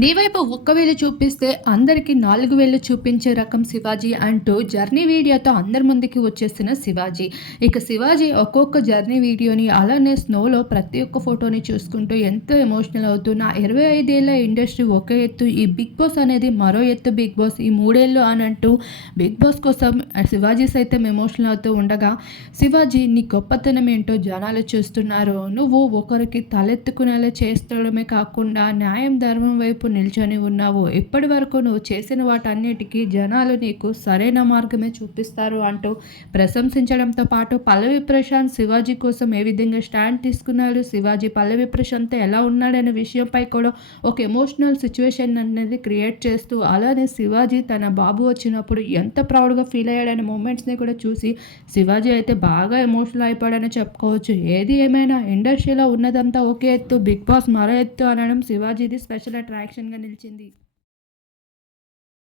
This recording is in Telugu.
నీ వైపు ఒక్క వేలు చూపిస్తే అందరికీ నాలుగు వేలు చూపించే రకం శివాజీ అంటూ జర్నీ వీడియోతో అందరి ముందుకి వచ్చేసిన శివాజీ. ఇక శివాజీ ఒక్కొక్క జర్నీ వీడియోని అలానే స్నోలో ప్రతి ఒక్క ఫోటోని చూసుకుంటూ ఎంతో ఎమోషనల్ అవుతూ నా ఇరవై ఐదేళ్ళ ఇండస్ట్రీ ఒక ఎత్తు ఈ బిగ్ బాస్ అనేది మరో ఎత్తు బిగ్ బాస్ ఈ మూడేళ్ళు అని అంటూ బిగ్ బాస్ కోసం శివాజీ సైతం ఎమోషనల్ అవుతూ ఉండగా శివాజీ నీ గొప్పతనం ఏంటో జనాలు చూస్తున్నారు. నువ్వు ఒకరికి తలెత్తుకునేలా చేస్తడమే కాకుండా న్యాయం ధర్మం వైపు నిల్చొని ఉన్నావు. ఇప్పటి వరకు నువ్వు చేసిన వాటన్నిటికీ జనాలు నీకు సరైన మార్గమే చూపిస్తారు అంటూ ప్రశంసించడంతో పాటు పల్లవి ప్రశాంత్ శివాజీ కోసం ఏ విధంగా స్టాండ్ తీసుకున్నాడు? శివాజీ పల్లవి ప్రశాంత్ ఎలా ఉన్నాడనే విషయంపై కూడా ఒక ఎమోషనల్ సిచ్యువేషన్ అనేది క్రియేట్ చేస్తూ అలానే శివాజీ తన బాబు వచ్చినప్పుడు ఎంత ప్రౌడ్గా ఫీల్ అయ్యాడనే మూమెంట్స్ని కూడా చూసి శివాజీ అయితే బాగా ఎమోషనల్ అయిపోయాడని చెప్పుకోవచ్చు. ఏది ఏమైనా ఇండస్ట్రీలో ఉన్నదంతా ఒకే ఎత్తు బిగ్ బాస్ మరో ఎత్తు అనడం శివాజీది స్పెషల్ యాక్షన్గా నిలిచింది.